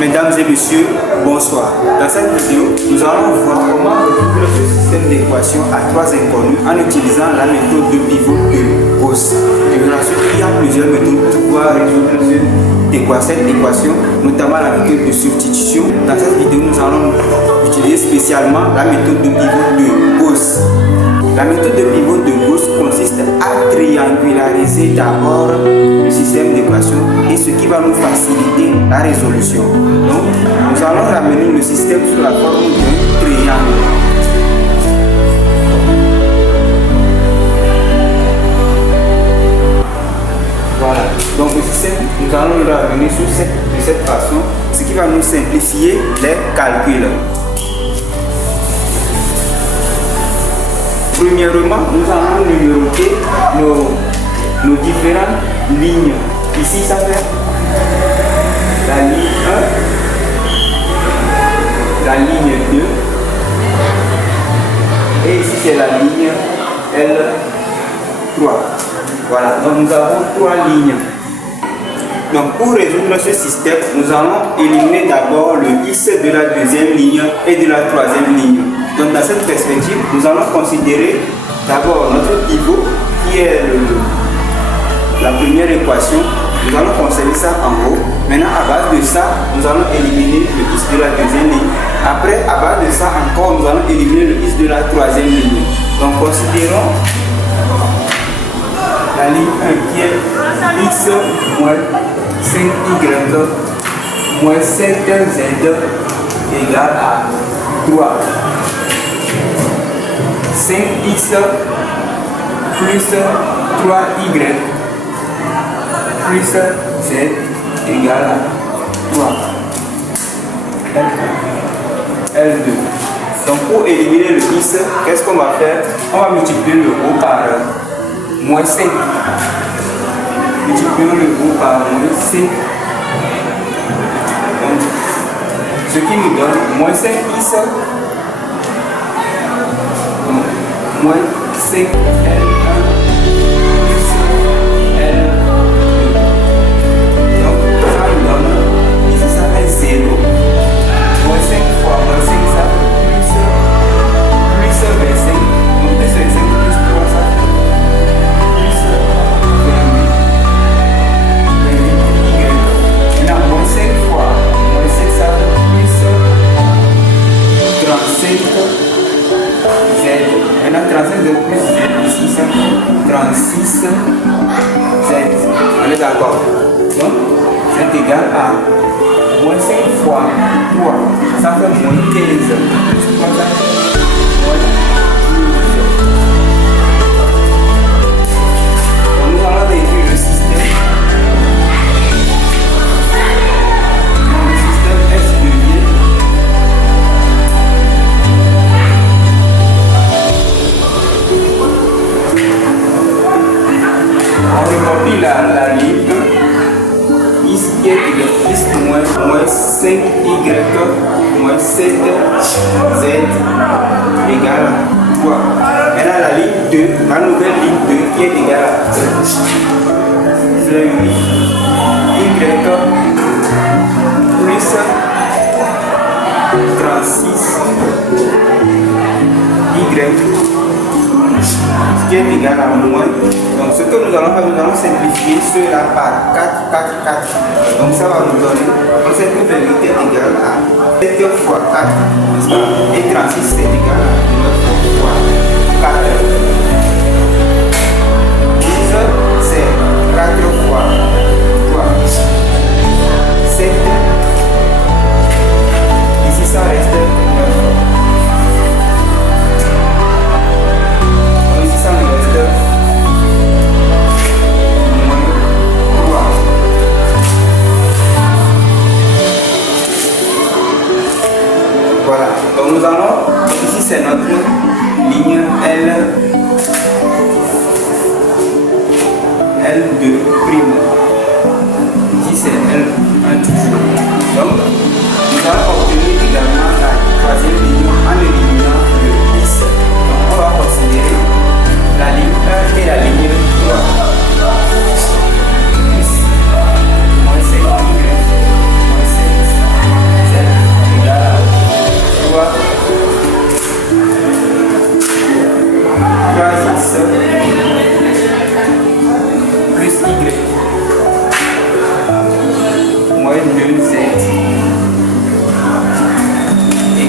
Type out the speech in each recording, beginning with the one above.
Mesdames et messieurs, bonsoir. Dans cette vidéo, nous allons voir comment résoudre ce système d'équation à trois inconnus en utilisant la méthode de pivot de Gauss. Et ensuite, il y a plusieurs méthodes pour pouvoir résoudre cette équation, notamment la méthode de substitution. Dans cette vidéo, nous allons utiliser spécialement la méthode de pivot de Gauss. La méthode de pivot de Gauss consiste à triangulariser d'abord le système d'équation et ce qui va nous faciliter la résolution. Donc, nous allons ramener le système sous la forme d'un triangle. Voilà. Donc, le système, nous allons le ramener de cette façon, ce qui va nous simplifier les calculs. Premièrement, nous allons numéroter nos différentes lignes. Ici, ça fait la ligne 1, la ligne 2, et ici c'est la ligne L3. Voilà, donc nous avons trois lignes. Donc pour résoudre ce système, nous allons éliminer d'abord le X de la deuxième ligne et de la troisième ligne. Donc dans cette perspective, nous allons considérer d'abord notre pivot qui est la première équation. Nous allons conserver ça en haut. Maintenant, à base de ça, nous allons éliminer le X de la deuxième ligne. Après, à base de ça encore, nous allons éliminer le X de la troisième ligne. Donc considérons la ligne 1 qui est X moins 5Y moins 7Z égale à 3. 5x plus 3y plus z égale à 3. L2. Donc pour éliminer le x, qu'est-ce qu'on va faire? On va multiplier le haut par moins 5. Multiplions le haut par moins 5. Donc, ce qui nous donne moins 5x moins 5 L1 plus L2. Donc ça nous donne, ici ça fait 0. Moins 5 fois moins 5 ça fait plus 25. Donc plus 25 plus 3 ça fait plus 28 Y. Maintenant moins 5 fois moins 5 ça fait plus 35 Z. Maintenant 35 de plus Z ici, ça 36 Z. On est d'accord? Donc, c'est égal à moins 5 fois 3. Ça fait moins 15. Plus 3, ça fait moins 12. Donc, nous allons réduire le système. Le système S devient la ligne X qui est égal à X moins 5Y moins 7Z égale à 3. Maintenant la ligne 2, la nouvelle ligne 2 qui est égale à 8Y plus 36 Y qui est égal à moins. Donc ce que nous allons faire, nous allons simplifier cela par 4, 4, 4. Donc ça va nous donner, cette vérité est égale à 7 fois 4, n'est-ce pas? Et 36 c'est égal à 9 fois 4. 12 c'est 4 fois 3. 7. Ici ça reste 9 fois. Ça nous reste moins 3. Voilà, donc nous allons, ici c'est notre ligne L2'. Ici c'est L1 toujours. Donc nous allons obtenir également la troisième ligne en éliminant le X. Donc on va considérer la ligne 1 et la ligne 3. Plus moins 5Y moins 7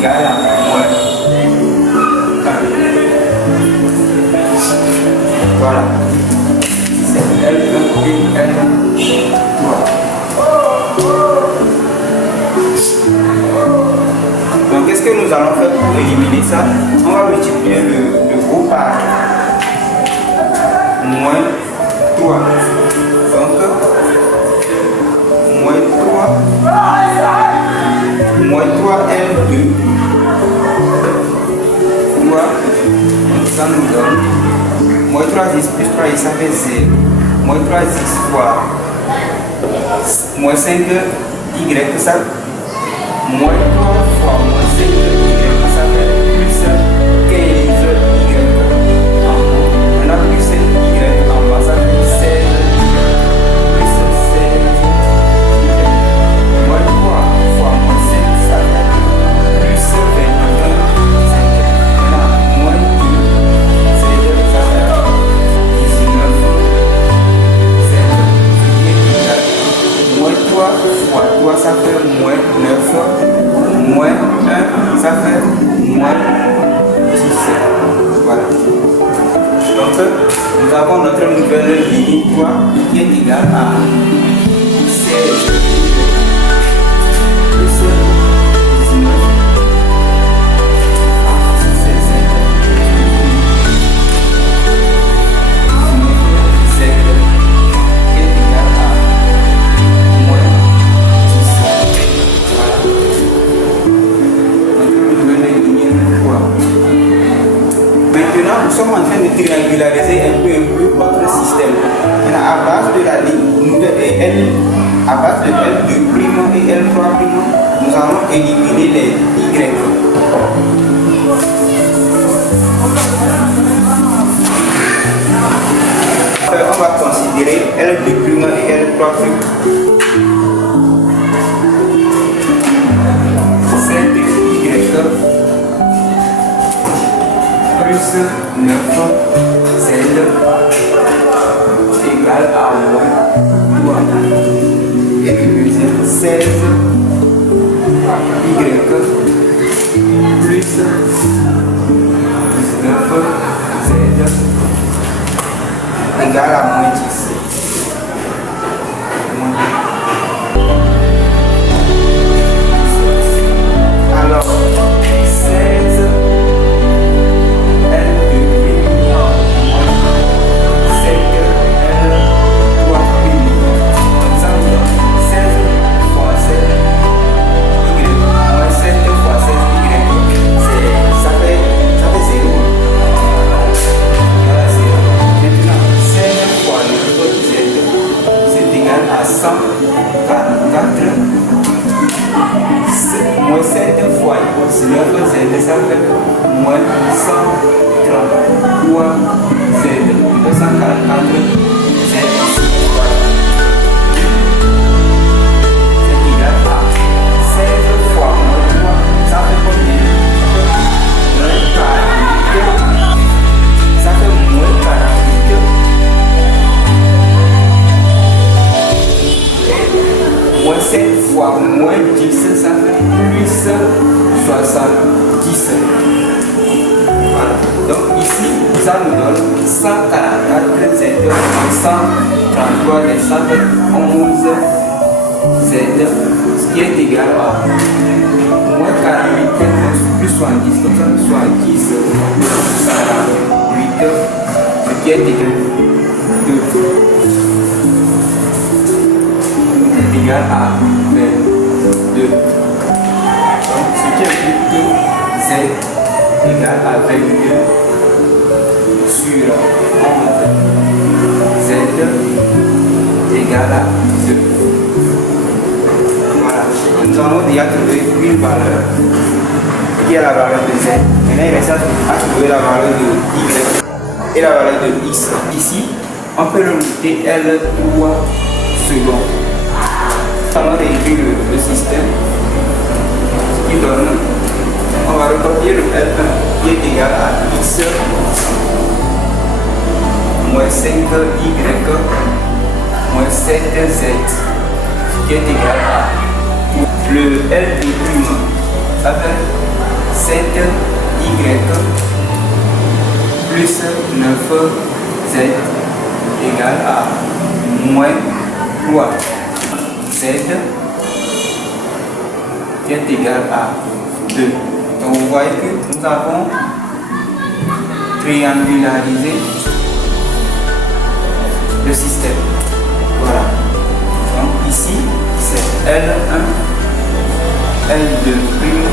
égal à moins 1. Voilà. C'est L1 et L3. Donc, qu'est-ce que nous allons faire pour éliminer ça? On va multiplier le gros par moins 3. Donc, moins 3 L2. Ça nous donne moins 3x plus 3x, ça fait 0. Moins 3x fois moins 5y, ça moins 3 fois moins 5y, ça fait plus 15y. On a plus 5y en bas, ça fait 16y. Plus 16y. Moins 3 fois moins 5, ça fait plus 21. Fois 3, ça fait moins 9, moins 1, ça fait moins 17. Voilà. Donc, nous avons notre nouvelle ligne 3 qui est égale à 16 plus 19. Nous sommes en train de triangulariser un peu votre système. À base de la ligne L, à base de L2' et L3', nous allons éliminer les Y. On va considérer L2' et L3'. C'est Y plus 9 Z égale à moins 3. Et le deuxième 16 Y plus 19 Z égale à moins 10. Alors, 16 moins 7 fois 19 Z, ça fait moins 133 Z, 244 Z. C'est égal à 16 fois moins 3, ça fait combien? Moins 48, ça fait moins 48. Moins 7 fois moins 10, ça fait plus 70. Voilà. Donc ici, ça nous donne 144 Z, 133 Z, ça fait 11 Z, ce qui est égal à moins 48 plus 70, donc ça fait 70 48, ce qui est égal à 2. Égal à 22. Donc, ce qui implique que Z égale à 22 sur 11. Z égale à 2. Voilà. Nous allons déjà trouver une valeur qui est la valeur de Z. Maintenant, il reste à trouver la valeur de Y et la valeur de X. Ici, on peut le noter L3 secondes. Avant d'écrire le système qui donne, on va recopier le L1 qui est égal à X moins 5Y moins 7Z qui est égal à le L2', ça fait 7y plus 9z égale à moins 3. Z qui est égal à 2. Donc vous voyez que nous avons triangularisé le système. Voilà. Donc ici c'est L1, L2 prime,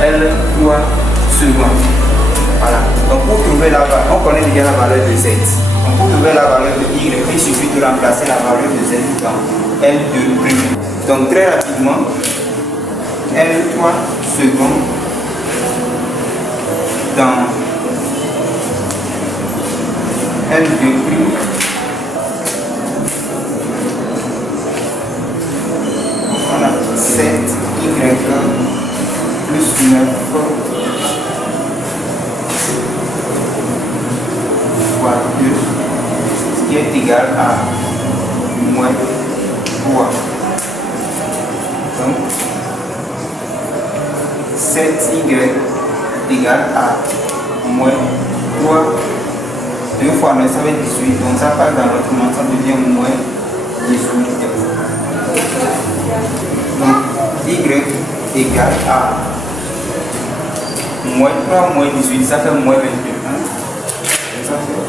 L3 second. Voilà. Donc pour trouver la valeur, on connaît déjà la valeur de Z. Donc pour trouver la valeur de Y, il suffit de remplacer la valeur de Z dans L2 prime. Donc très rapidement, L3 second dans L2 prime on a 7y plus 9 fois 2 ce qui est égal à moins 3. Donc 7y égale à moins 3. 2 fois 9 ça va être 18. Donc ça passe dans l'autre monde, ça devient moins 18. Donc y égale à moins 3 moins 18, ça fait moins 22. Ça fait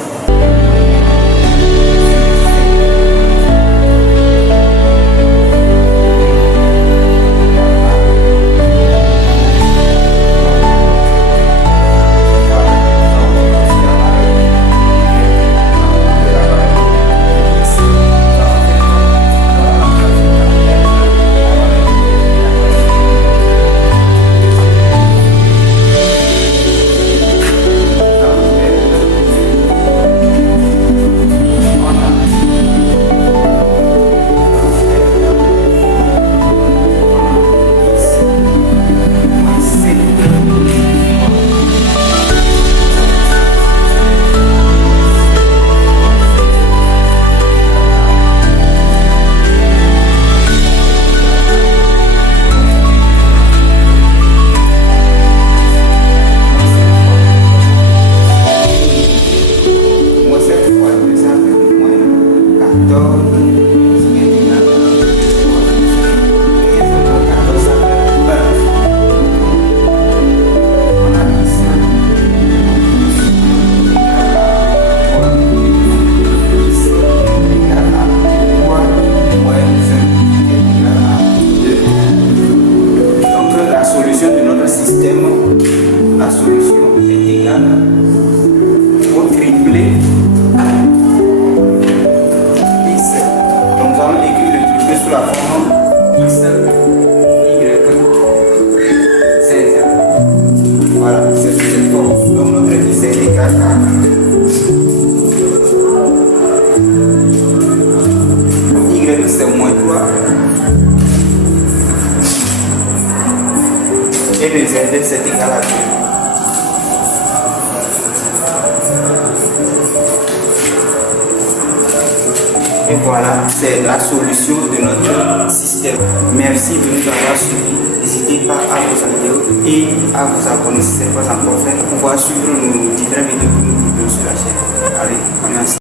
la solution est égale au triplé x. Donc nous allons écrire le triplé sous la forme x, y, z. Voilà, c'est sous cette forme. Donc notre x est égal à y, c'est moins 3. Et le z c'est égal à 2. Et voilà, c'est la solution de notre système. Merci de nous avoir suivis. N'hésitez pas à vous abonner et à vous abonner si ce n'est pas encore fait pour pouvoir suivre nos différentes vidéos.